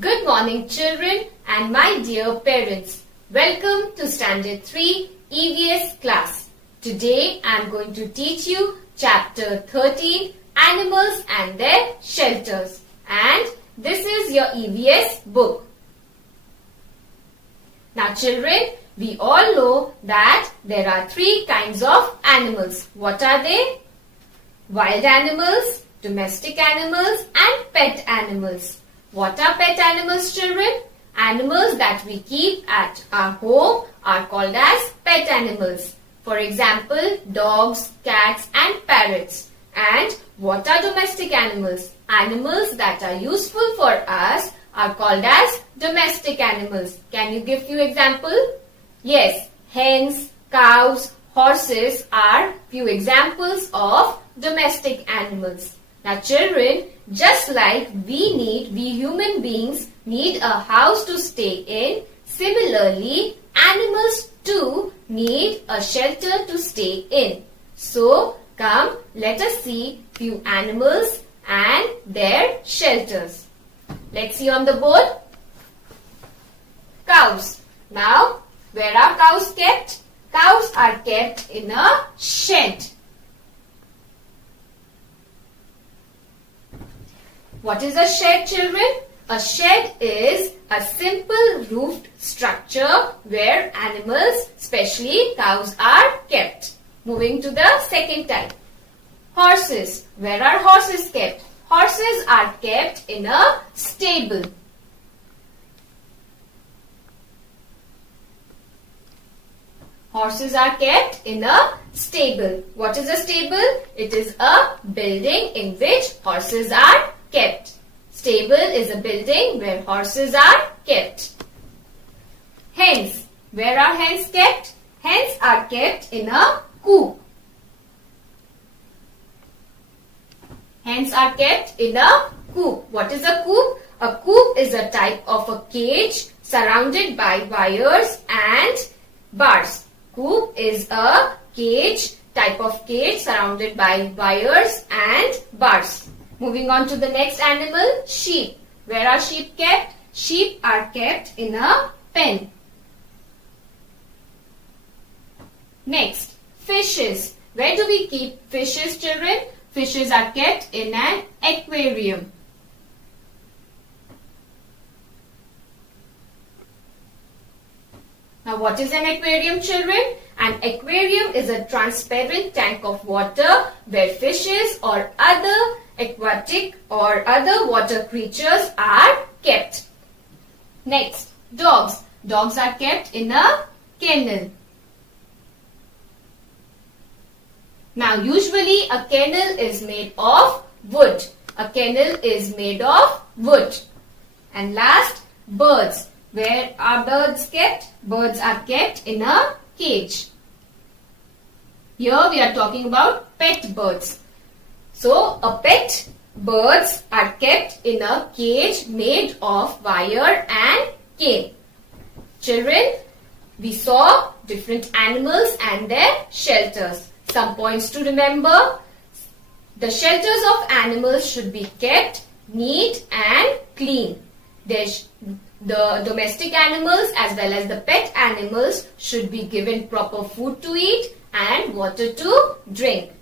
Good morning children and my dear parents. Welcome to Standard 3 EVS class. Today I am going to teach you chapter 13 Animals and Their Shelters, and this is your EVS book. Now children, we all know that there are three kinds of animals. What are they? Wild animals, domestic animals and pet animals. What are pet animals, children? Animals that we keep at our home are called as pet animals. For example, dogs, cats and parrots. And what are domestic animals? Animals that are useful for us are called as domestic animals. Can you give few examples? Yes, hens, cows, horses are few examples of domestic animals. Now children, just like we human beings need a house to stay in, similarly animals too need a shelter to stay in. So come, let us see few animals and their shelters. Let's see on the board. Cows. Now, where are cows kept? Cows are kept in a shed. What is a shed, children? A shed is a simple roofed structure where animals, especially cows, are kept. Moving to the second type. Horses. Where are horses kept? Horses are kept in a stable. Horses are kept in a stable. What is a stable? It is a building in which horses are kept. Stable is a building where horses are kept. Hens. Where are hens kept? Hens are kept in a coop. Hens are kept in a coop. What is a coop? A coop is a type of a cage surrounded by wires and bars. Coop is a type of cage surrounded by wires and bars. Moving on to the next animal, sheep. Where are sheep kept? Sheep are kept in a pen. Next, fishes. Where do we keep fishes, children? Fishes are kept in an aquarium. Now, what is an aquarium, children? An aquarium is a transparent tank of water where fishes or other aquatic or other water creatures are kept. Next, dogs. Dogs are kept in a kennel. Now, usually a kennel is made of wood. A kennel is made of wood. And last, birds. Where are birds kept? Birds are kept in a cage. Here we are talking about pet birds. So, a pet birds are kept in a cage made of wire and cane. Children, we saw different animals and their shelters. Some points to remember. The shelters of animals should be kept neat and clean. The domestic animals as well as the pet animals should be given proper food to eat and water to drink.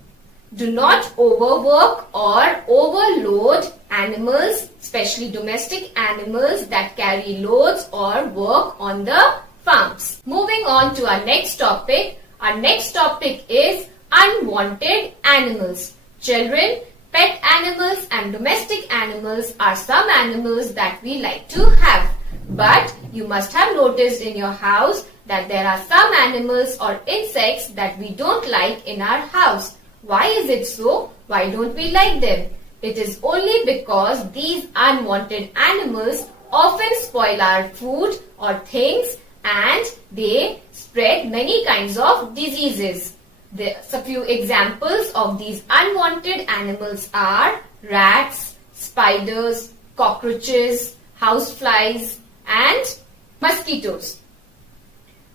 Do not overwork or overload animals, especially domestic animals that carry loads or work on the farms. Moving on to our next topic. Our next topic is unwanted animals. Children, pet animals and domestic animals are some animals that we like to have. But you must have noticed in your house that there are some animals or insects that we don't like in our house. Why is it so? Why don't we like them? It is only because these unwanted animals often spoil our food or things and they spread many kinds of diseases. A few examples of these unwanted animals are rats, spiders, cockroaches, houseflies and mosquitoes.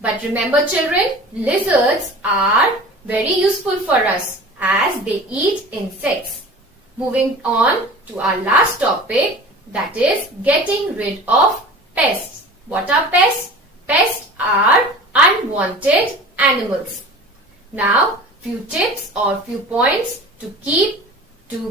But remember children, lizards are very useful for us as they eat insects. Moving on to our last topic, that is getting rid of pests. What are pests? Pests are unwanted animals. Now, few tips or few points to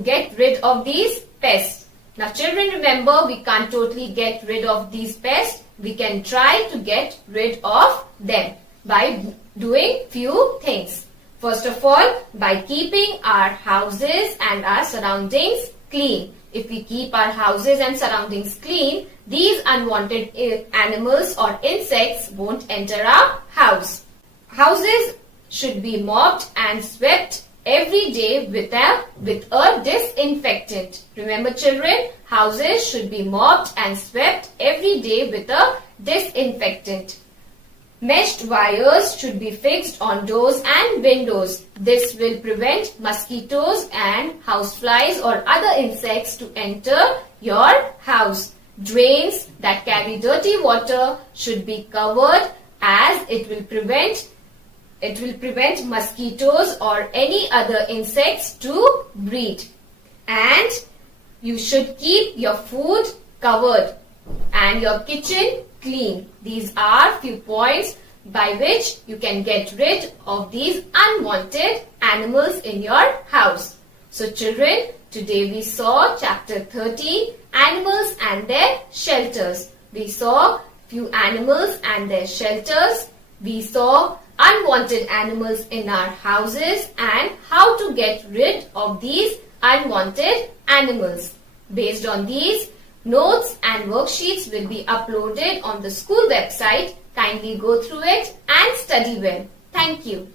get rid of these pests. Now, children, remember, we can't totally get rid of these pests. We can try to get rid of them by doing few things. First of all, by keeping our houses and our surroundings clean. If we keep our houses and surroundings clean, these unwanted animals or insects won't enter our house. Houses should be mopped and swept every day with a disinfectant. Remember, children, houses should be mopped and swept every day with a disinfectant. Meshed wires should be fixed on doors and windows. This will prevent mosquitoes and houseflies or other insects to enter your house. Drains that carry dirty water should be covered, as it will prevent mosquitoes or any other insects to breed. And you should keep your food covered and your kitchen clean. These are few points by which you can get rid of these unwanted animals in your house. So children, today we saw chapter 13, Animals and Their Shelters. We saw few animals and their shelters. We saw unwanted animals in our houses and how to get rid of these unwanted animals. Based on these, notes and worksheets will be uploaded on the school website. Kindly go through it and study well. Thank you.